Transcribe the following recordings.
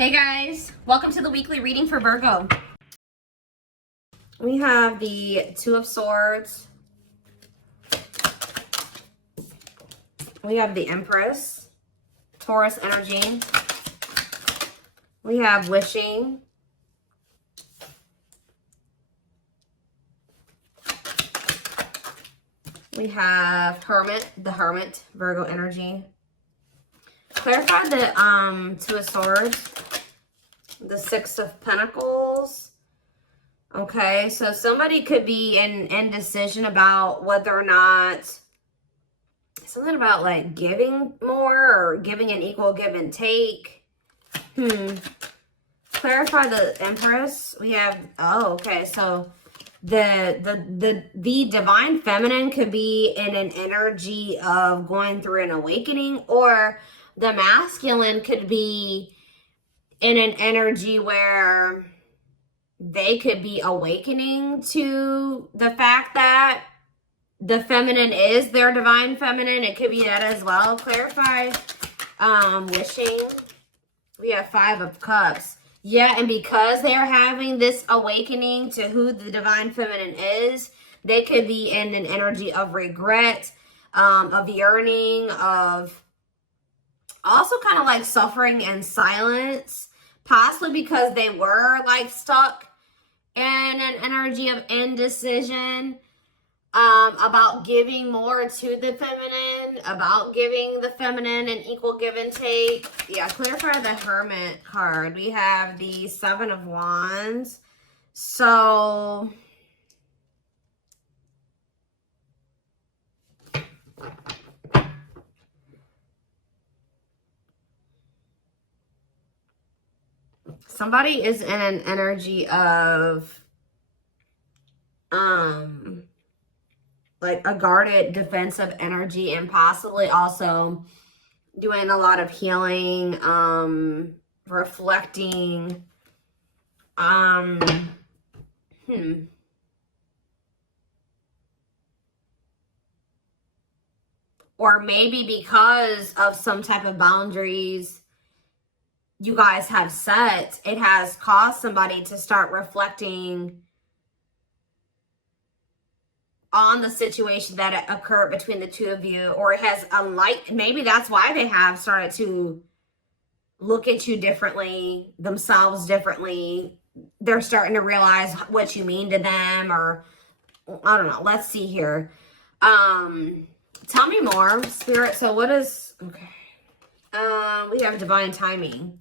Hey guys, welcome to the weekly reading for Virgo. We have the Two of Swords. We have the Empress, Taurus energy. We have Wishing. We have Hermit, the Hermit, Virgo energy. Clarify the Two of Swords, the Six of Pentacles. Okay, so somebody could be in indecision about whether or not, something about like giving more or giving an equal give and take. Clarify the Empress. We have, oh, okay, so the divine feminine could be in an energy of going through an awakening, or the masculine could be in an energy where they could be awakening to the fact that the feminine is their divine feminine. It could be that as well. Clarify Wishing. We have Five of Cups. Yeah, and because they're having this awakening to who the divine feminine is, they could be in an energy of regret, of yearning, of also kind of like suffering in silence, possibly because they were like stuck in an energy of indecision, about giving more to the feminine, about giving the feminine an equal give and take. Yeah, clarify the Hermit card. We have the Seven of Wands. So somebody is in an energy of like a guarded defensive energy, and possibly also doing a lot of healing, reflecting, or maybe because of some type of boundaries you guys have set, it has caused somebody to start reflecting on the situation that occurred between the two of you, or it has maybe that's why they have started to look at you differently, themselves differently. They're starting to realize what you mean to them, or I don't know. Let's see here. Tell me more, Spirit. So what is, okay. We have divine timing.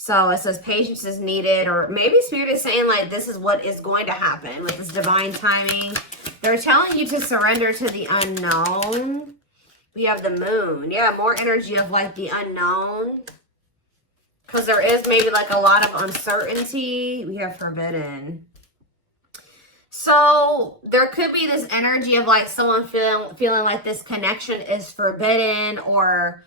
So it says patience is needed, or maybe Spirit is saying like this is what is going to happen with this divine timing. They're telling you to surrender to the unknown. We have the Moon. Yeah, more energy of like the unknown, because there is maybe like a lot of uncertainty. We have Forbidden. So there could be this energy of like someone feeling like this connection is forbidden, or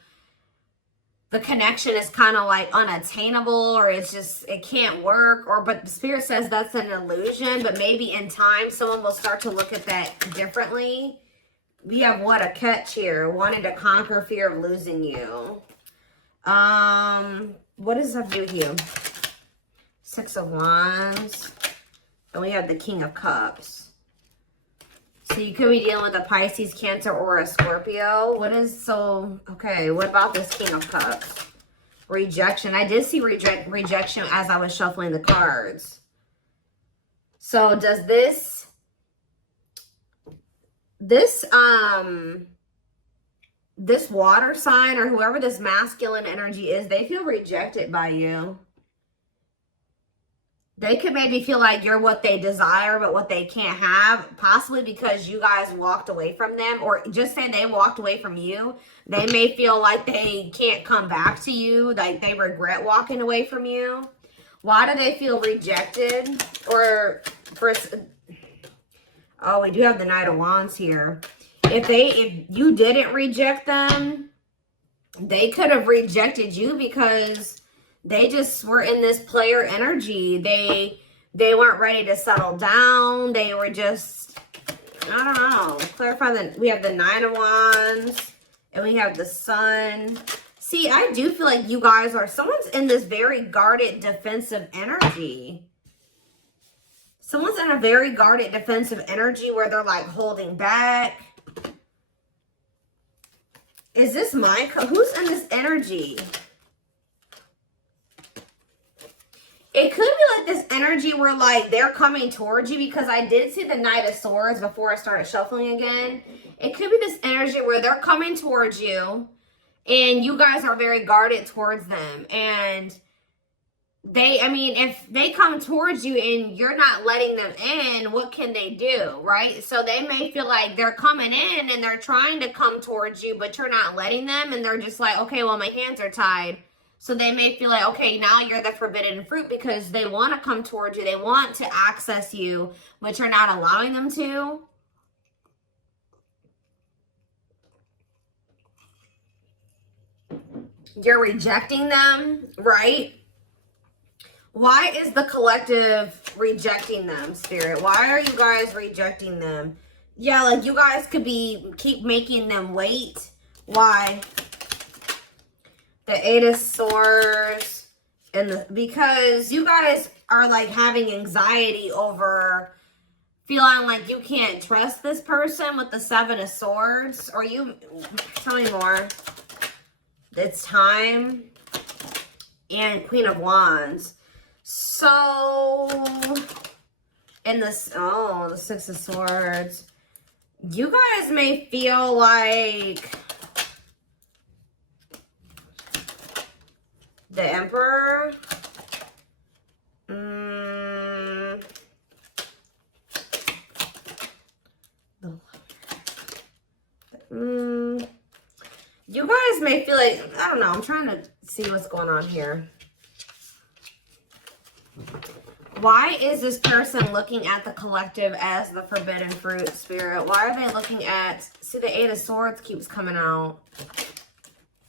the connection is kind of like unattainable, or it's just, it can't work, but the Spirit says that's an illusion, but maybe in time someone will start to look at that differently. We have what, a catch here, wanting to conquer fear of losing you. What does that do with you? Six of Wands. And we have the King of Cups. So you could be dealing with a Pisces, Cancer, or a Scorpio. Okay, what about this King of Cups? Rejection. I did see rejection as I was shuffling the cards. So does this water sign, or whoever this masculine energy is, they feel rejected by you. They could maybe feel like you're what they desire, but what they can't have, possibly because you guys walked away from them, or just say they walked away from you. They may feel like they can't come back to you, like they regret walking away from you. Why do they feel rejected? Oh, we do have the Knight of Wands here. If you didn't reject them, they could have rejected you because they just were in this player energy. They weren't ready to settle down. They were just, I don't know. Clarify that we have the Nine of Wands and we have the Sun. See, I do feel like you guys are, someone's in this very guarded, defensive energy. Someone's in a very guarded, defensive energy where they're like holding back. Is this who's in this energy? It could be like this energy where like they're coming towards you, because I did see the Knight of Swords before I started shuffling again. It could be this energy where they're coming towards you and you guys are very guarded towards them. And I mean, if they come towards you and you're not letting them in, what can they do, right? So they may feel like they're coming in and they're trying to come towards you, but you're not letting them. And they're just like, okay, well, my hands are tied. So they may feel like, okay, now you're the forbidden fruit, because they want to come towards you. They want to access you, but you're not allowing them to. You're rejecting them, right? Why is the collective rejecting them, Spirit? Why are you guys rejecting them? Yeah, like you guys could keep making them wait. Why? The Eight of Swords and because you guys are like having anxiety over feeling like you can't trust this person with the Seven of Swords. Or tell me more. It's time. And Queen of Wands. So, in this, the Six of Swords, you guys may feel like the Emperor. You guys may feel like, I don't know, I'm trying to see what's going on here. Why is this person looking at the collective as the forbidden fruit, Spirit? Why are they looking at, see, the Eight of Swords keeps coming out.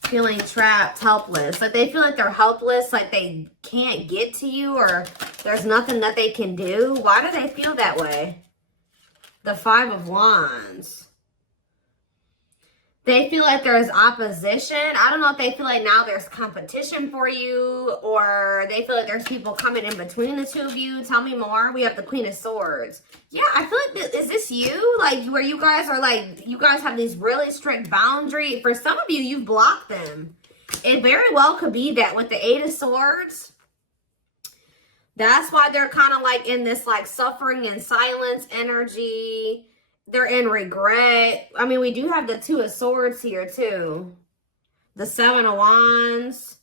Feeling trapped, helpless. Like they feel like they're helpless, like they can't get to you, or there's nothing that they can do. Why do they feel that way? The Five of Wands. They feel like there's opposition. I don't know if they feel like now there's competition for you, or they feel like there's people coming in between the two of you. Tell me more. We have the Queen of Swords. Yeah, I feel like, is this you? Like, where you guys are like, you guys have these really strict boundaries. For some of you, you've blocked them. It very well could be that with the Eight of Swords. That's why they're kind of like in this like suffering and silence energy. They're in regret. I mean, we do have the Two of Swords here too. The Seven of Wands.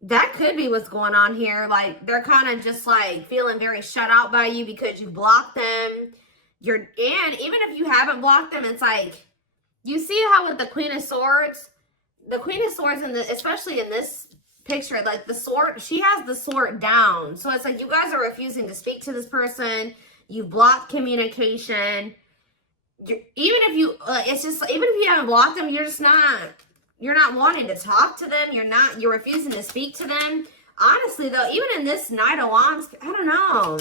That could be what's going on here. Like, they're kind of just like feeling very shut out by you because you blocked them. And even if you haven't blocked them, it's like, you see how with the Queen of Swords, especially in this picture, like the sword, she has the sword down. So it's like you guys are refusing to speak to this person. You blocked communication. Even if you haven't blocked them, you're not wanting to talk to them. You're refusing to speak to them. Honestly though, even in this Knight of Wands, I don't know.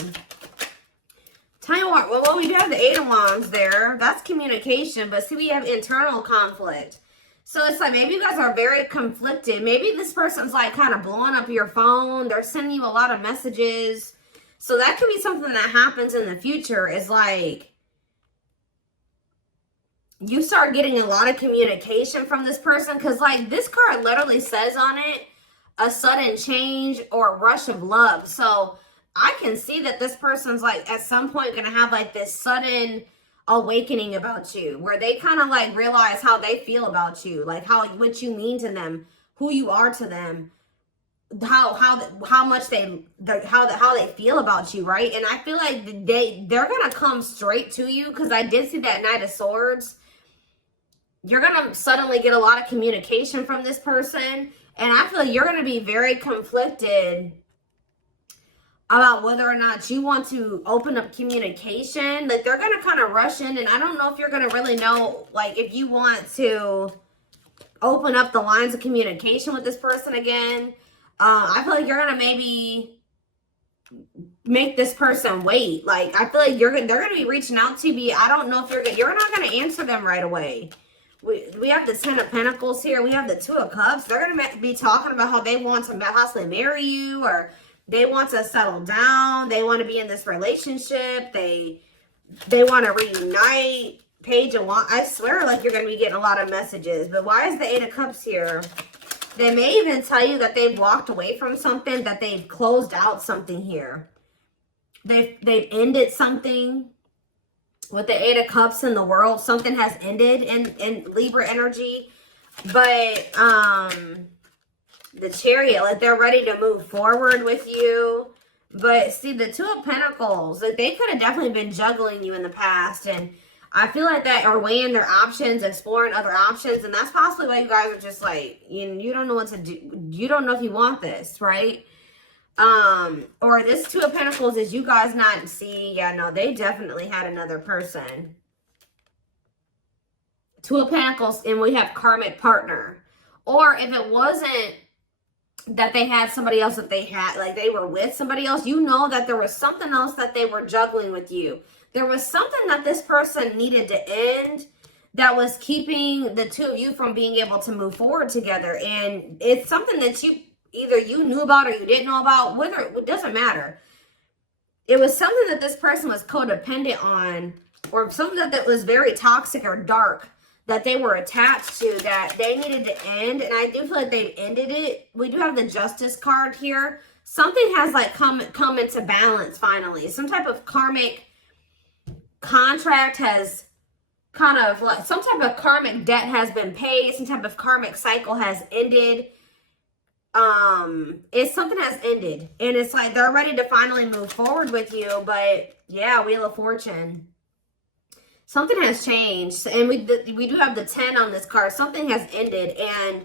Tell you what, well, we do have the Eight of Wands there. That's communication, but see, we have internal conflict. So it's like, maybe you guys are very conflicted. Maybe this person's like kind of blowing up your phone. They're sending you a lot of messages. So that could be something that happens in the future, is like you start getting a lot of communication from this person, because like this card literally says on it, a sudden change or rush of love. So I can see that this person's like at some point going to have like this sudden awakening about you, where they kind of like realize how they feel about you, like what you mean to them, who you are to them. How much they feel about you, right? And I feel like they're gonna come straight to you, because I did see that Knight of Swords. You're gonna suddenly get a lot of communication from this person, and I feel like you're gonna be very conflicted about whether or not you want to open up communication. Like they're gonna kind of rush in, and I don't know if you're gonna really know, like, if you want to open up the lines of communication with this person again. I feel like you're gonna maybe make this person wait. Like, I feel like they're gonna be reaching out to you. I don't know if you're not gonna answer them right away. We have the Ten of Pentacles here. We have the Two of Cups. They're going to be talking about how they want to possibly marry you, or they want to settle down. They want to be in this relationship. They want to reunite. Page of Wands. I swear like you're going to be getting a lot of messages. But why is the Eight of Cups here? They may even tell you that they've walked away from something, that they've closed out something here. They've ended something. With the Eight of Cups in the world, something has ended in Libra energy. But the Chariot, like they're ready to move forward with you. But see, the Two of Pentacles, like they could have definitely been juggling you in the past. And I feel like that are weighing their options, exploring other options. And that's possibly why you guys are just like, you don't know what to do. You don't know if you want this, right? Or this Two of Pentacles is you guys not see. Yeah, no, they definitely had another person. Two of Pentacles, and we have karmic partner. Or if it wasn't that they had somebody else that they had, like they were with somebody else, you know that there was something else that they were juggling with you. There was something that this person needed to end that was keeping the two of you from being able to move forward together. And it's something that either you knew about or you didn't know about, whether it doesn't matter. It was something that this person was codependent on, or something that was very toxic or dark that they were attached to, that they needed to end. And I do feel like they've ended it. We do have the Justice card here. Something has like come into balance finally. Some type of karmic contract has kind of like, some type of karmic debt has been paid. Some type of karmic cycle has ended. It's something has ended, and it's like they're ready to finally move forward with you. But yeah, Wheel of Fortune, something has changed, and we do have the 10 on this card. Something has ended, and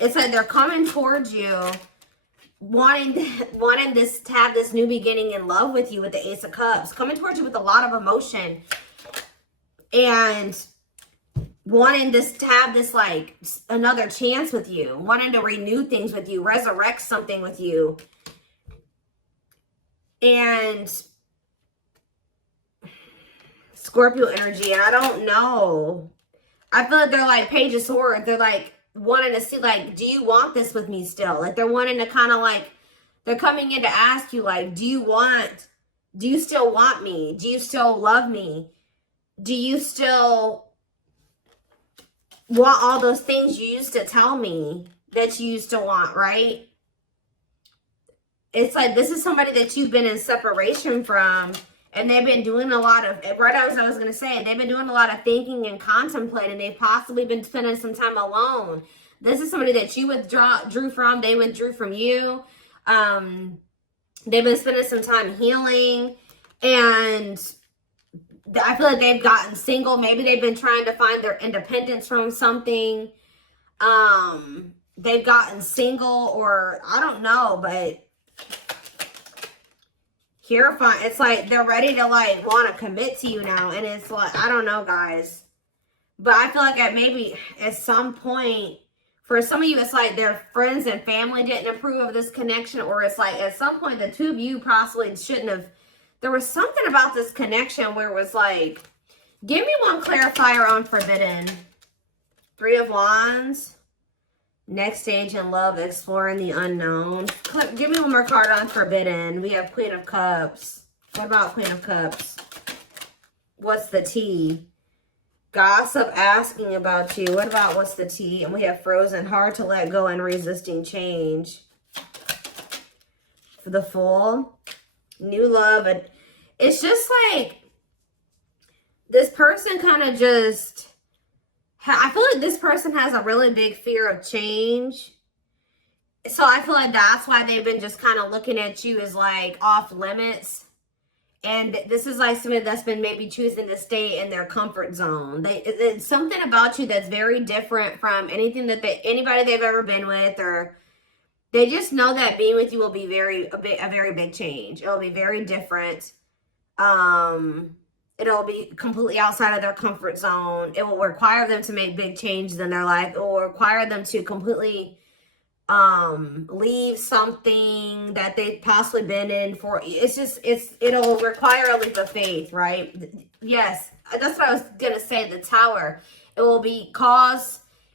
it's like they're coming towards you, wanting this to have this new beginning in love with you with the Ace of Cups, coming towards you with a lot of emotion, and wanting this to have this like another chance with you, wanting to renew things with you, resurrect something with you. And Scorpio energy, and I don't know, I feel like they're like Page of Swords. They're like wanting to see, like, do you want this with me still? Like they're wanting to kind of like, they're coming in to ask you, like, do you still want me? Do you still love me? Do you still want all those things you used to tell me that you used to want, right? It's like this is somebody that you've been in separation from, and they've been doing a lot of, right as I was going to say, they've been doing a lot of thinking and contemplating. They've possibly been spending some time alone. This is somebody that you withdrew from. They withdrew from you. They've been spending some time healing, and I feel like they've gotten single. Maybe they've been trying to find their independence from something. They've gotten single, or I don't know, but here, it's like they're ready to like want to commit to you now. And it's like, I don't know, guys, but I feel like maybe at some point, for some of you, it's like their friends and family didn't approve of this connection, or it's like at some point the two of you possibly shouldn't have. There was something about this connection where it was like, give me one clarifier on Forbidden. Three of Wands. Next stage in love, exploring the unknown. Give me one more card on Forbidden. We have Queen of Cups. What about Queen of Cups? What's the tea? Gossip asking about you. What about what's the tea? And we have Frozen, hard to let go and resisting change. For the Fool. New love. And it's just like this person kind of just, I feel like this person has a really big fear of change. So I feel like that's why they've been just kind of looking at you as like off limits. And this is like somebody that's been maybe choosing to stay in their comfort zone. It's something about you that's very different from anything that anybody they've ever been with, or they just know that being with you will be a very big change. It'll be very different. It'll be completely outside of their comfort zone. It will require them to make big changes in their life. It will require them to completely leave something that they've possibly been in for. It'll require a leap of faith, right? Yes, that's what I was gonna say. The Tower. It will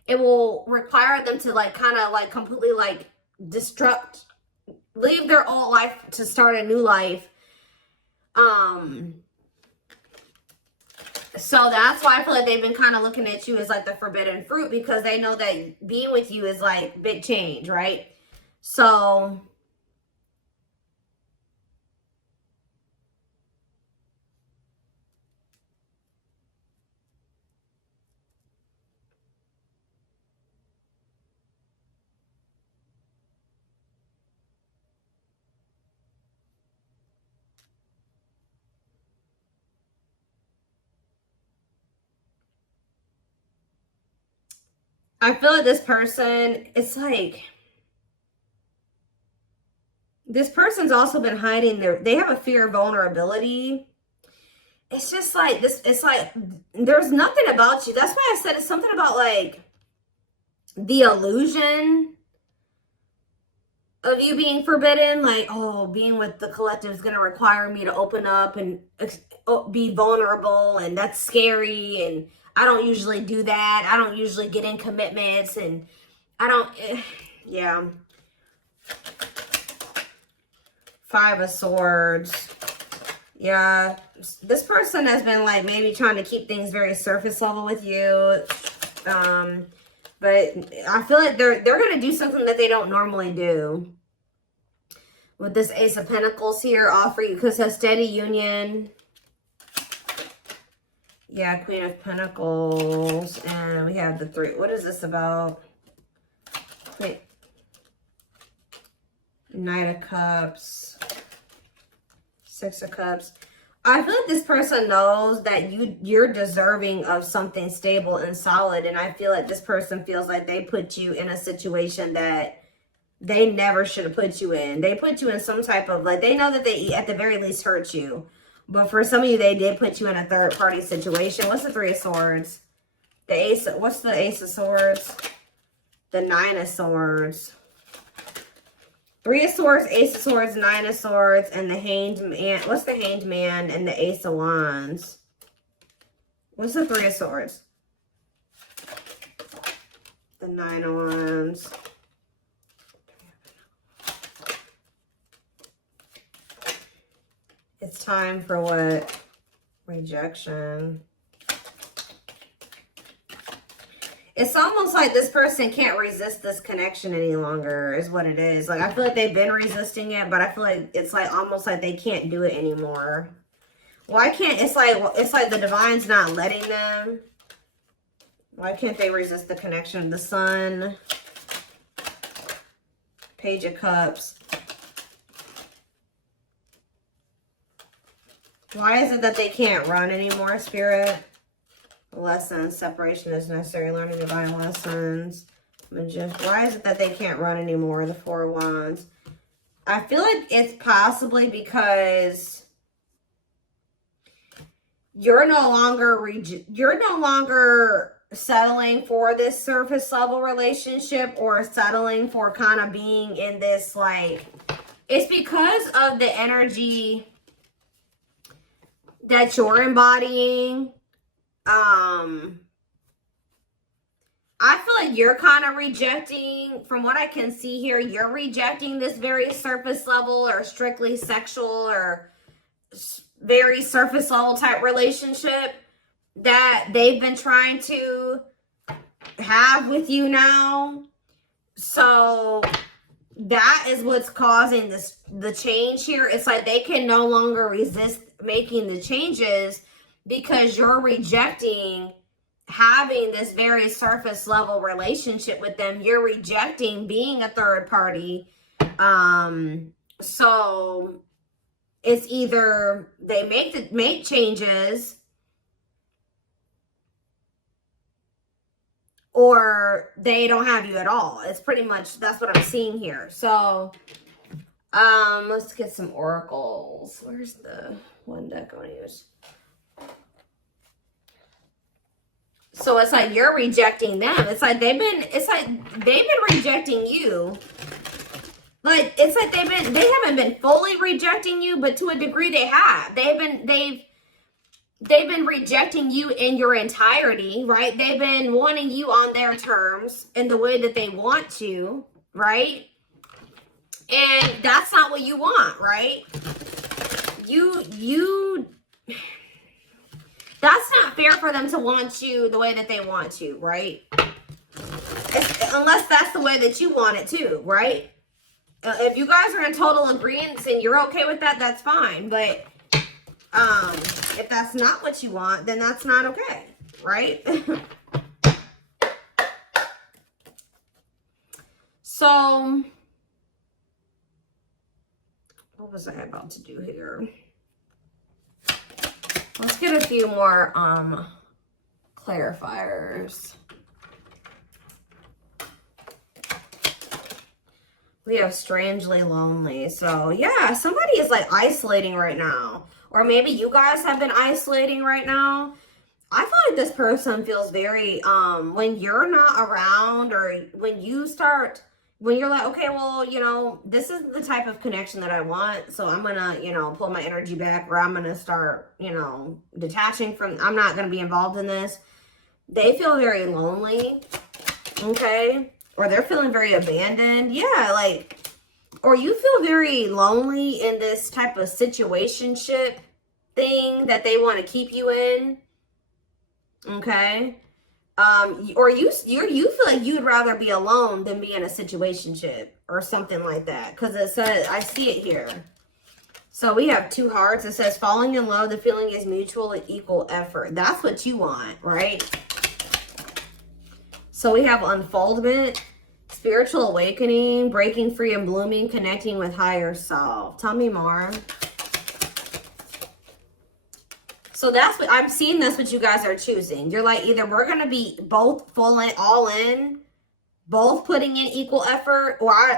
it will require them to like kind of like completely like leave their old life to start a new life. So that's why I feel like they've been kind of looking at you as like the forbidden fruit, because they know that being with you is like big change, right? So I feel like this person, it's like, this person's also been hiding they have a fear of vulnerability. It's just like this, it's like, there's nothing about you. That's why I said it's something about like the illusion of you being forbidden. Like, oh, being with the collective is going to require me to open up and be vulnerable, and that's scary, and I don't usually do that. I don't usually get in commitments, and I don't, yeah. 5 of Swords. Yeah, this person has been like maybe trying to keep things very surface level with you. But I feel like they're going to do something that they don't normally do. With this Ace of Pentacles here, offer you, because a steady union. Yeah, Queen of Pentacles. And we have the 3. What is this about? Wait. Knight of Cups. 6 of Cups. I feel like this person knows that you're deserving of something stable and solid. And I feel like this person feels like they put you in a situation that they never should have put you in. They put you in some type of, like, they know that they at the very least hurt you. But for some of you, they did put you in a third party situation. What's the 3 of Swords? What's the Ace of Swords? The 9 of Swords. 3 of Swords, Ace of Swords, 9 of Swords, and the Hanged Man. What's the Hanged Man and the Ace of Wands? What's the 3 of Swords? The 9 of Wands. It's time for what? Rejection. It's almost like this person can't resist this connection any longer, is what it is. Like, I feel like they've been resisting it, but I feel like it's like almost like they can't do it anymore. Why can't, it's like the divine's not letting them. Why can't they resist the connection? The Sun. Page of Cups. Why is it that they can't run anymore, Spirit? Lessons. Separation is necessary. Learning divine lessons. Why is it that they can't run anymore? The 4 of Wands. I feel like it's possibly because you're no longer settling for this surface level relationship, or settling for kind of being in this, like, it's because of the energy that you're embodying. I feel like you're kind of rejecting, from what I can see here, you're rejecting this very surface level or strictly sexual or very surface level type relationship that they've been trying to have with you now. So that is what's causing the change here. It's like they can no longer resist making the changes because you're rejecting having this very surface level relationship with them. You're rejecting being a third party. So it's either they make changes, or they don't have you at all. It's pretty much, that's what I'm seeing here. So let's get some oracles. Where's the one deck I want to use? So it's like you're rejecting them. It's like they've been rejecting you. Like, it's like they haven't been fully rejecting you, but to a degree they have. they've been rejecting you in your entirety, right? They've been wanting you on their terms in the way that they want to, right? And that's not what you want, right? That's not fair for them to want you the way that they want to, right? Unless that's the way that you want it too, right? If you guys are in total agreement and you're okay with that, that's fine. But if that's not what you want, then that's not okay, right? So, what was I about to do here? Let's get a few more clarifiers. We have strangely lonely. So yeah, somebody is like isolating right now. Or maybe you guys have been isolating right now. I feel like this person feels very, when you're not around, or when you're like, okay, well, you know, this is the type of connection that I want. So I'm gonna, you know, pull my energy back, or I'm gonna start, you know, detaching from, I'm not gonna be involved in this. They feel very lonely. Okay. Or they're feeling very abandoned. Yeah, like, or you feel very lonely in this type of situationship thing that they want to keep you in. Okay. Or you feel like you'd rather be alone than be in a situationship or something like that. Because it says, I see it here. So we have 2 hearts. It says falling in love, the feeling is mutual and equal effort. That's what you want, right? So we have unfoldment, spiritual awakening, breaking free and blooming, connecting with higher self. Tell me more. So that's what I'm seeing. That's what you guys are choosing. You're like, either we're going to be both full in, all in, both putting in equal effort, or I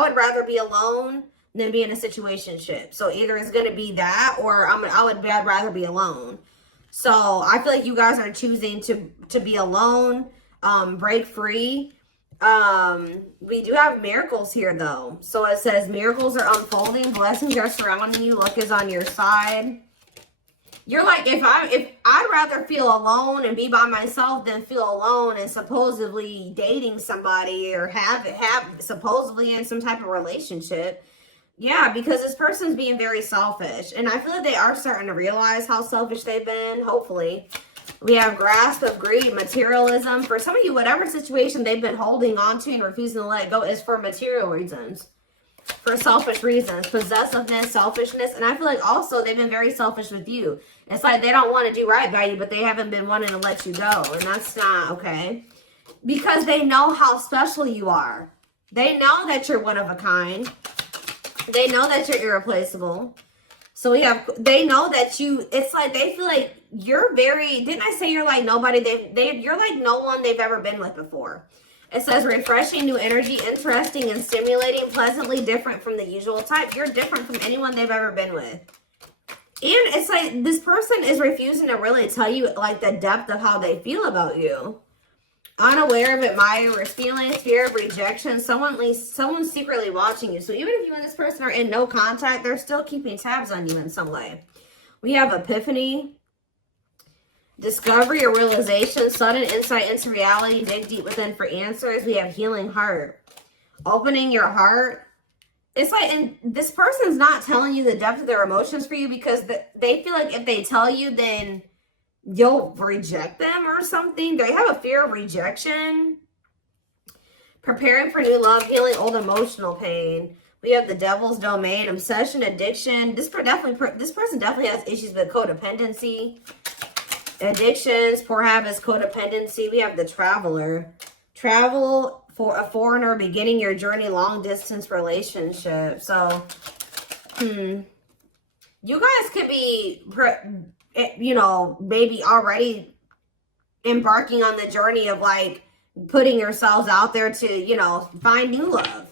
would rather be alone than be in a situationship. So either it's going to be that, or I'd rather be alone. So I feel like you guys are choosing to be alone, break free. We do have miracles here though. So it says miracles are unfolding, blessings are surrounding you, luck is on your side. You're like, if I'd rather feel alone and be by myself than feel alone and supposedly dating somebody or have supposedly in some type of relationship. Yeah, because this person's being very selfish. And I feel like they are starting to realize how selfish they've been, hopefully. We have grasp of greed, materialism. For some of you, whatever situation they've been holding on to and refusing to let go is for material reasons. For selfish reasons. Possessiveness, selfishness. And I feel like also they've been very selfish with you. It's like they don't want to do right by you, but they haven't been wanting to let you go. And that's not okay. Because they know how special you are. They know that you're one of a kind. They know that you're irreplaceable. So they know that it's like they feel like you're very, didn't I say you're like nobody, you're like no one they've ever been with before. It says refreshing, new energy, interesting and stimulating, pleasantly different from the usual type. You're different from anyone they've ever been with. And it's like this person is refusing to really tell you like the depth of how they feel about you. Unaware of admirers' feelings, fear of rejection, someone's secretly watching you. So even if you and this person are in no contact, they're still keeping tabs on you in some way. We have epiphany, discovery or realization, sudden insight into reality, dig deep within for answers. We have healing heart, opening your heart. It's like, and this person's not telling you the depth of their emotions for you because they feel like if they tell you, then you'll reject them or something. They have a fear of rejection. Preparing for new love, healing old emotional pain. We have the devil's domain, obsession, addiction. This person definitely has issues with codependency, addictions, poor habits, codependency. We have the traveler. Travel for a foreigner, beginning your journey, long distance relationship. So, you guys could be, you know, maybe already embarking on the journey of like putting yourselves out there to, you know, find new love.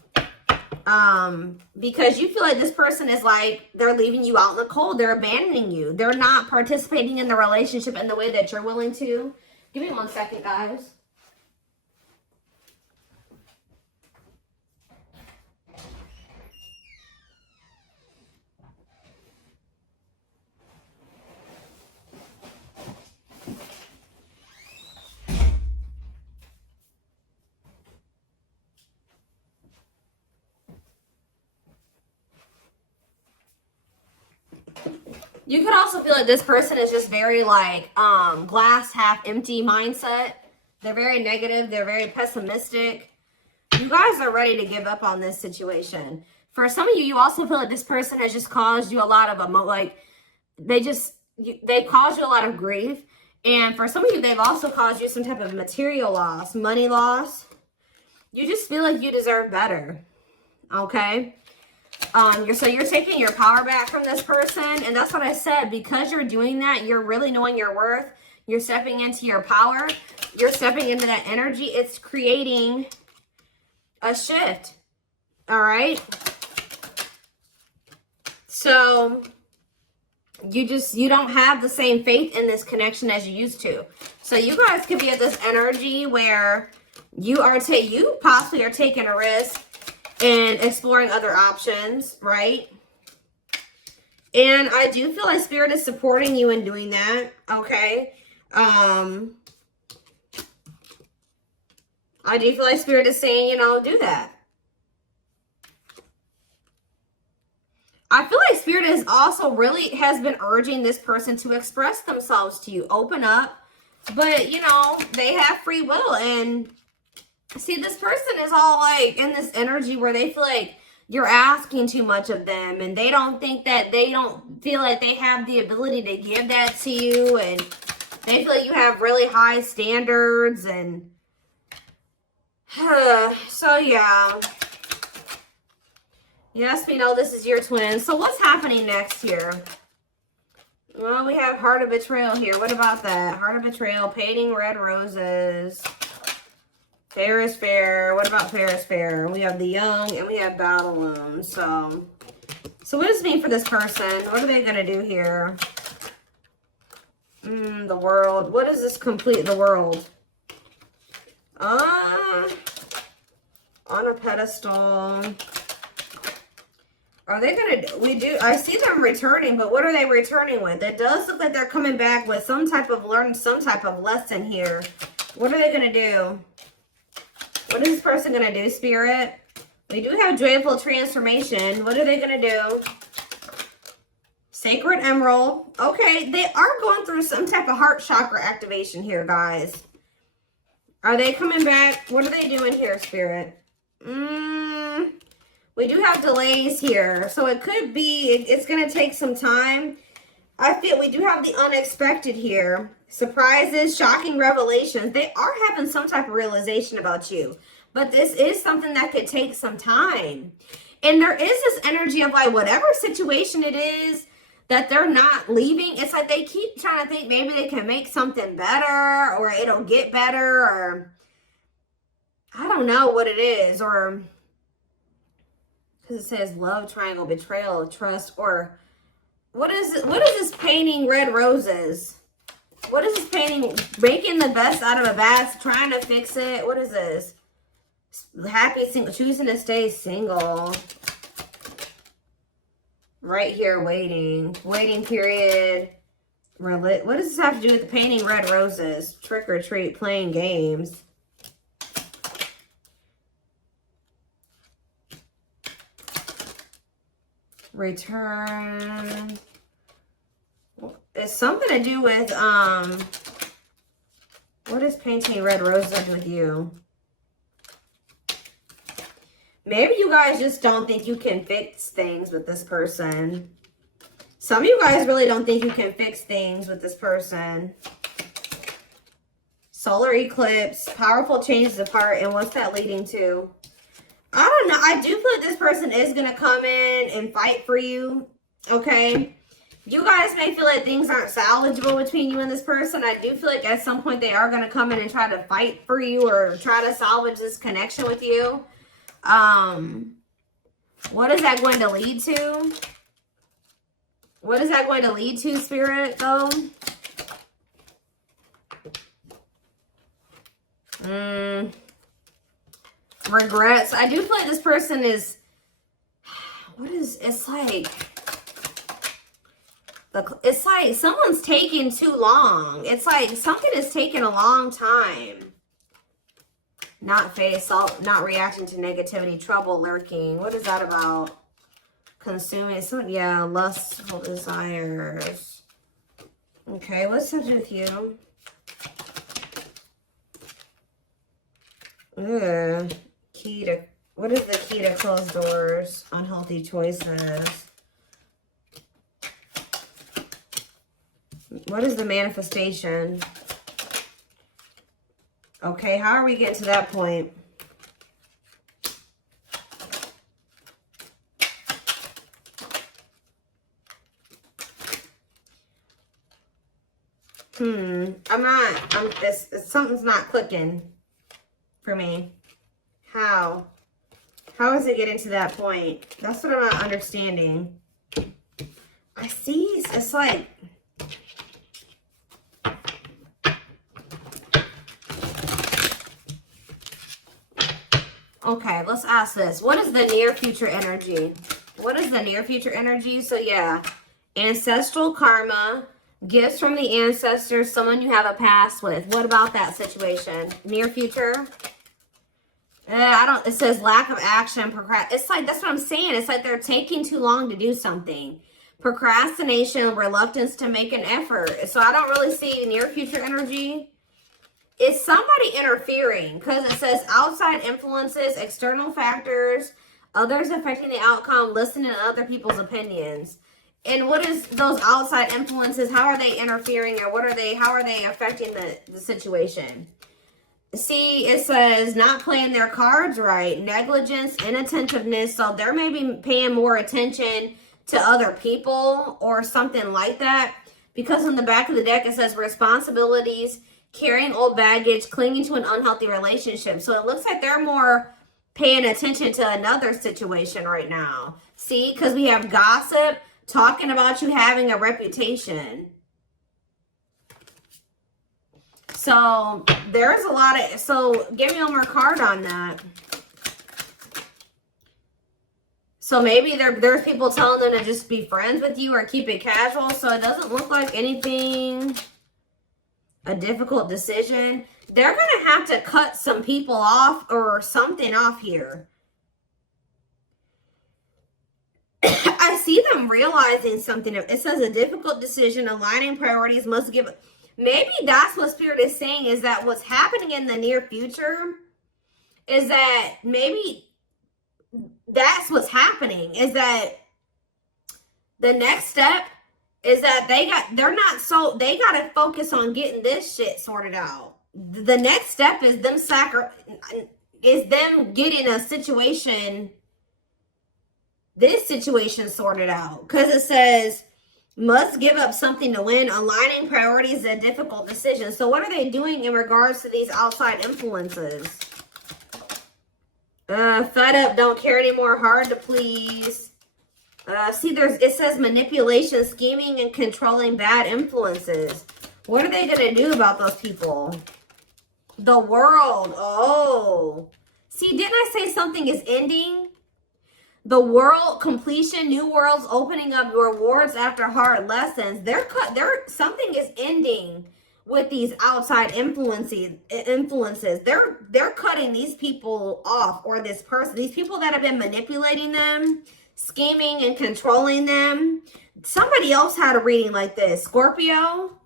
Because you feel like this person is like, they're leaving you out in the cold. They're abandoning you. They're not participating in the relationship in the way that you're willing to. Give me 1 second, guys. You could also feel like this person is just very like glass half empty mindset. They're very negative. They're very pessimistic. You guys are ready to give up on this situation. For some of you, you also feel like this person has just caused you a lot of they've caused you a lot of grief. And for some of you, they've also caused you some type of material loss, money loss. You just feel like you deserve better. Okay? So you're taking your power back from this person. And that's what I said. Because you're doing that, you're really knowing your worth. You're stepping into your power. You're stepping into that energy. It's creating a shift. All right? So you don't have the same faith in this connection as you used to. So you guys could be at this energy where you possibly are taking a risk and exploring other options, right? And I do feel like Spirit is supporting you in doing that, okay? I do feel like Spirit is saying, do that. I feel like Spirit is also has been urging this person to express themselves to you, open up. But, they have free will. And see, this person is all like in this energy where they feel like you're asking too much of them. And they don't feel like they have the ability to give that to you. And they feel like you have really high standards. And so, yeah. Yes, we know this is your twin. So what's happening next here? Well, we have Heart of Betrayal here. What about that? Heart of Betrayal, painting red roses. Fair is fair. What about fair is fair? We have the young and we have battle wounds. So what does this mean for this person? What are they going to do here? The world. What does this complete the world? On a pedestal. Are they going to, I see them returning, but what are they returning with? It does look like they're coming back with some type of lesson here. What are they going to do? What is this person going to do, Spirit? We do have joyful transformation. What are they going to do? Sacred emerald. Okay, they are going through some type of heart chakra activation here, guys. Are they coming back? What are they doing here, Spirit? We do have delays here. So it could be, it's going to take some time. I feel we do have the unexpected here. Surprises, shocking revelations. They are having some type of realization about you. But this is something that could take some time. And there is this energy of like whatever situation it is that they're not leaving. It's like they keep trying to think maybe they can make something better or it'll get better or I don't know what it is. Or because it says love triangle, betrayal, trust, or what is it? What is this painting red roses? What is this painting? Making the best out of a bad, trying to fix it. What is this? Happy single, choosing to stay single. Right here, waiting period. What does this have to do with the painting red roses? Trick or treat, playing games. Return. It's something to do with, what is painting red roses with you? Maybe you guys just don't think you can fix things with this person. Some of you guys really don't think you can fix things with this person. Solar eclipse, powerful changes of heart, and what's that leading to? I don't know. I do feel like this person is going to come in and fight for you, okay? You guys may feel like things aren't salvageable between you and this person. I do feel like at some point they are going to come in and try to fight for you or try to salvage this connection with you. What is that going to lead to? What is that going to lead to, Spirit, though? Regrets. I do feel like this person is, it's like someone's taking too long. It's like something is taking a long time. Not face, not reacting to negativity, trouble lurking. What is that about? Consuming, so yeah, lustful desires. Okay, what's up with you? Ugh. Key to, what is the key to closed doors? Unhealthy choices. What is the manifestation? Okay, how are we getting to that point? Something's not clicking for me. How? How is it getting to that point? That's what I'm not understanding. I see, it's like, okay, let's ask this. What is the near future energy? What is the near future energy? So yeah, ancestral karma, gifts from the ancestors, someone you have a past with. What about that situation? Near future? It says lack of action, it's like, that's what I'm saying. It's like they're taking too long to do something. Procrastination, reluctance to make an effort. So I don't really see near future energy. Is somebody interfering? Because it says outside influences, external factors, others affecting the outcome, listening to other people's opinions. And what is those outside influences? How are they interfering, or how are they affecting the situation? See, it says not playing their cards right, negligence, inattentiveness. So they're maybe paying more attention to other people or something like that. Because on the back of the deck, it says responsibilities, carrying old baggage, clinging to an unhealthy relationship. So it looks like they're more paying attention to another situation right now. See, because we have gossip, talking about you having a reputation. So there's a lot of, so give me one more card on that. So maybe there's people telling them to just be friends with you or keep it casual. So it doesn't look like anything, a difficult decision. They're going to have to cut some people off or something off here. I see them realizing something. It says a difficult decision, aligning priorities must give. Maybe that's what Spirit is saying, is that what's happening in the near future is that maybe that's what's happening, is that the next step is that they got to focus on getting this shit sorted out. The next step is them getting a situation, this situation sorted out. Because it says must give up something to win, aligning priorities is a difficult decision. So what are they doing in regards to these outside influences? Fed up, don't care anymore, hard to please. See, it says manipulation, scheming, and controlling bad influences. What are they going to do about those people? The world. Oh. See, didn't I say something is ending? The world, completion, new worlds, opening up rewards after hard lessons. Something is ending with these outside influences. They're cutting these people off, or this person, these people that have been manipulating them, scheming and controlling them. Somebody else had a reading like this. Scorpio.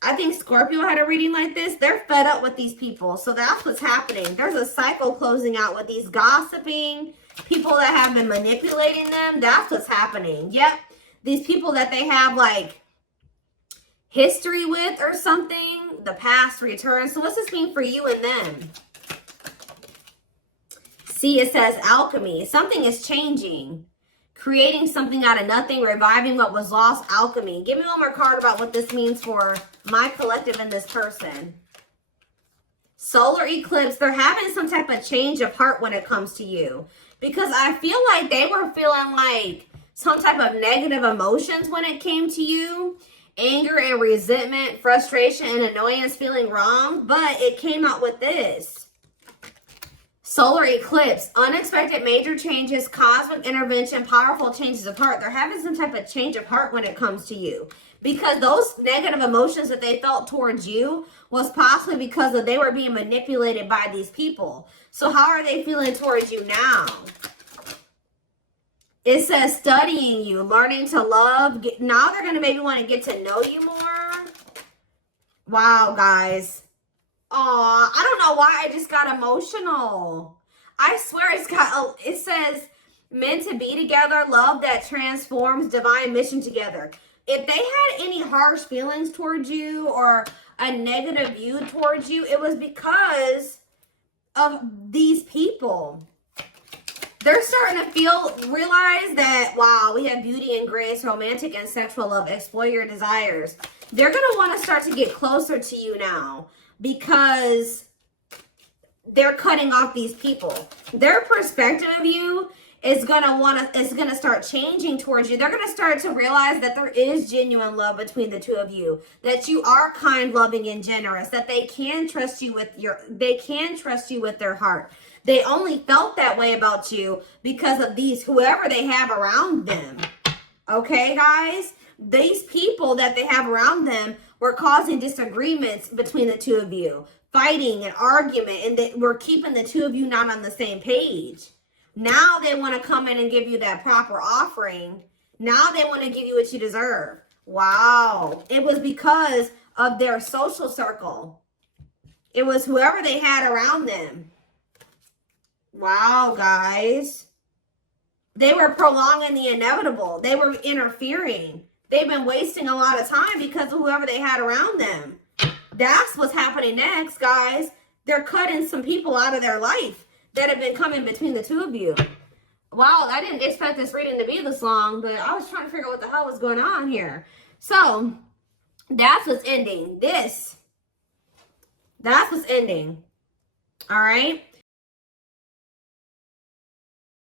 I think Scorpio had a reading like this. They're fed up with these people. So that's what's happening. There's a cycle closing out with these gossiping people that have been manipulating them. That's what's happening. Yep. These people that they have like history with or something. The past returns. So what's this mean for you and them? See, it says alchemy. Something is changing. Creating something out of nothing. Reviving what was lost. Alchemy. Give me one more card about what this means for my collective and this person. Solar eclipse. They're having some type of change of heart when it comes to you. Because I feel like they were feeling like some type of negative emotions when it came to you. Anger and resentment, frustration and annoyance, feeling wrong. But it came out with this. Solar eclipse, unexpected major changes, cosmic intervention, powerful changes of heart. They're having some type of change of heart when it comes to you. Because those negative emotions that they felt towards you was possibly because they were being manipulated by these people. So how are they feeling towards you now? It says studying you, learning to love. Now they're going to maybe want to get to know you more. Wow, guys. Aw, I don't know why I just got emotional. I swear it says meant to be together, love that transforms, divine mission together. If they had any harsh feelings towards you or a negative view towards you, it was because of these people. They're starting to realize that, wow, we have beauty and grace, romantic and sexual love, explore your desires. They're going to want to start to get closer to you now because they're cutting off these people. Their perspective of you is going to start changing towards you. They're going to start to realize that there is genuine love between the two of you, that you are kind, loving, and generous, that they can trust you with their heart. They only felt that way about you because of whoever they have around them. Okay, guys? These people that they have around them were causing disagreements between the two of you, fighting and argument, and we're keeping the two of you not on the same page. Now they want to come in and give you that proper offering. Now they want to give you what you deserve. Wow. It was because of their social circle. It was whoever they had around them. Wow, guys. They were prolonging the inevitable. They were interfering. They've been wasting a lot of time because of whoever they had around them. That's what's happening next, guys. They're cutting some people out of their life that have been coming between the two of you. Wow, I didn't expect this reading to be this long, but I was trying to figure out what the hell was going on here. So, that's what's ending. That's what's ending. All right?